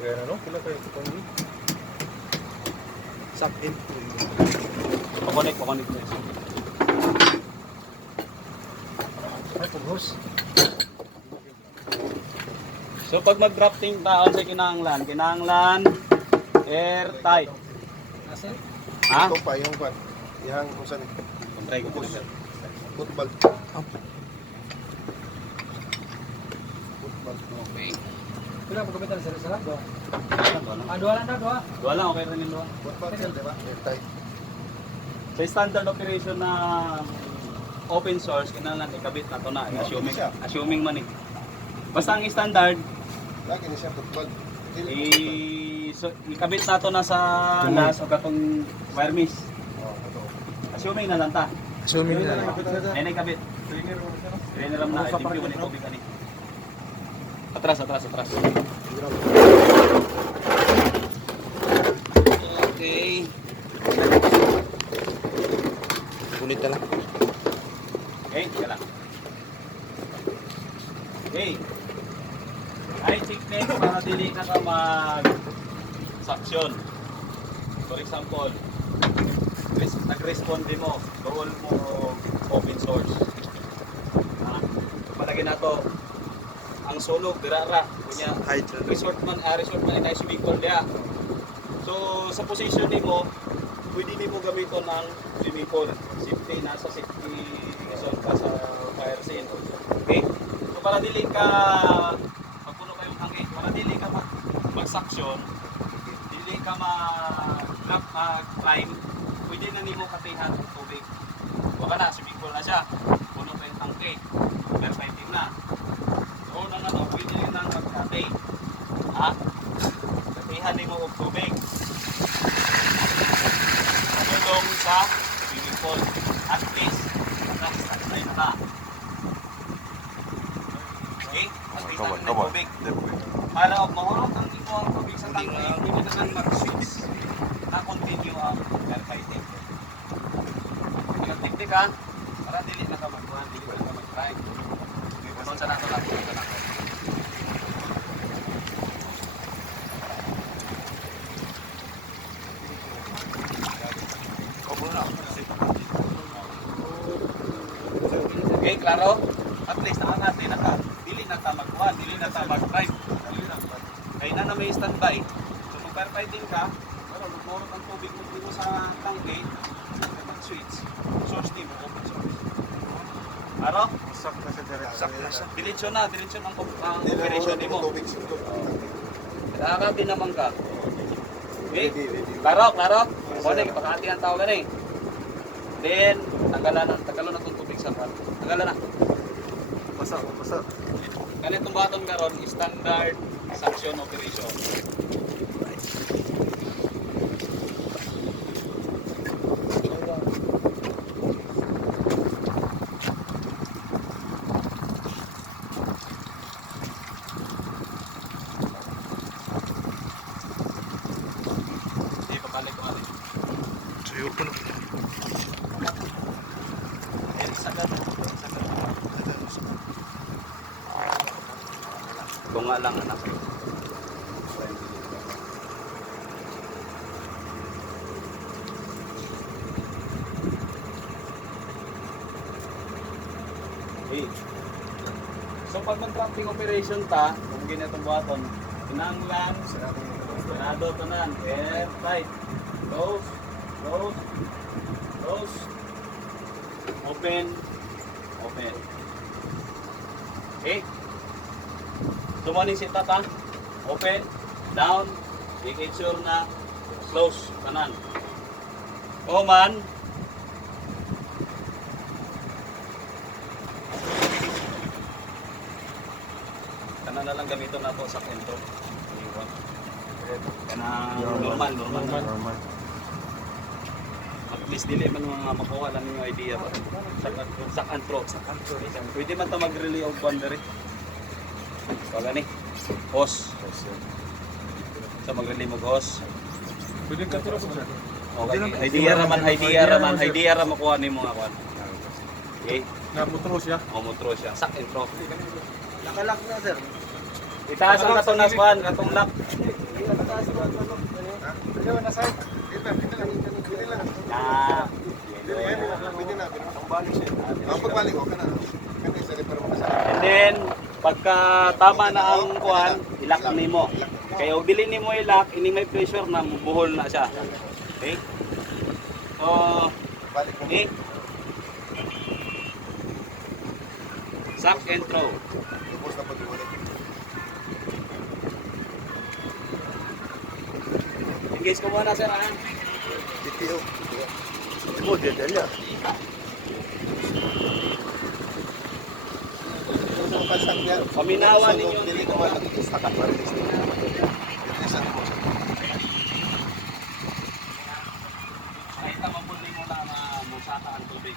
kaya na, no? Pila kayo itong Suck in. Pakonek mo yun. ay pag-hose. So pag mag-drafting taon sa kinahanglan airtight. Asan? Ha? Ito pa, yung pan. Yang kung saan. Try ko sir. Football. Okay. Pila mo gamitan sa sala? Dua. Dua Dua lang na, dua. lang, okay rin yung dua. Football sir, di ba? Airtight. Sa standard operation na open source, kinahanglan ikabit na to na. Assuming man eh. Basta ang standard, Lagi na siya football. ikabit na to na sa las o katong wire mesh. Oh, ito. Assuming na lang ta. Assuming na lang. Ay na ikabit. Traineram na, timpyo man itubig ani. Atras. Okay. Ulit na lang. Okay, kaya lang. Okay. Ay, technique para dili ka mag-suction. For example, nag-respond din mo, doon mo open source. Palagi na to, ang sulog, dirara, kunya, resort man inay swimming pool niya. So, sa position mo, pwede mo gamiton ng swimming pool. Safety, nasa safety zone ka sa fire scene. Okay? So, para dili ka magpuno kayong hangin, para dili ka mag-suction, dili ka mag-climb, pwede na nimo katihan ng tubig. Wala na, swimming pool na siya. Puno pa yung tangke. Perfect team na. So, pwede yun ang magkati. Ha? Katihan nimo og tubig. Tulong sa swimming pool. At least, naka-standby na ka. Okay? Katihan ng tubig. Para mahurot ang imo ang tubig sa tangke, hindi mo na mag-switch. Na-continue ang airfighting. Yung teknik ha, para dili na ka magkuhan, dili na ka mag-try. Kung saan nato lang, kung saan nato. Okay, klaro? At least nakanati na ka. Dili na ka magkuhan, dili na ka mag-drive. Kaya na may standby. So mag-firefighting ka, pero magmurot ang tubig mo dito sa tangke, mag-switch. Source team, open source. Aro? Sak na siya direct. Diretsyon ang operation mo. Tubig siguro. Nakakati naman ka. Okay? Ready. Klaro? Pwede, ipakati ang tao gani. Then, tagalan na itong tubig sa pan. Tagalan na. Basa. Ganitong batong karon standard suction operation. Hindi, papalik ko natin. Suyo ko na. Bunga lang anak. Okay. So pag mag-trapping operation ta, kung ginitong buhaton, kinanglan, sarado tanan, airtight, close, open. Okay? Sumaning si tata, open, down, make sure na close, kanan. Oman, kanan na lang gamiton na po sa intro. Normal. At least dili man mga makuha lang yung idea ba. Sa antro. Pwede man ta mag-relay of boundary. So gani. Hose. Sa mag-relay mo hose. Pwede ka tira po siya. Okay. Idea ra makuha nimo nga kwan. Okay. Na mutro siya. Motro siya. Sak intro. Nakalak na sir. Itaas ang katong naswan, katong lock. Pwede ba na side? Dito lang. Ah. Pwede na. Pagbalik siya. Pagbalik ko ka na. Kasi sa lipa naman sa And then pagka tama na ang kuan, ilak nimo. Kaya og dili nimo ilak, ini may pressure na mubuhol na siya. Okay? So, balik ko. okay. Suck and throw. Tapos na pag-ulit. Engage ko muna sir ha. TTO. Mo dia dia. Paminawan ninyo. Dili ko malaki sa kapatid. Ito sa Kahit na mabuling mo na musata ang tubig.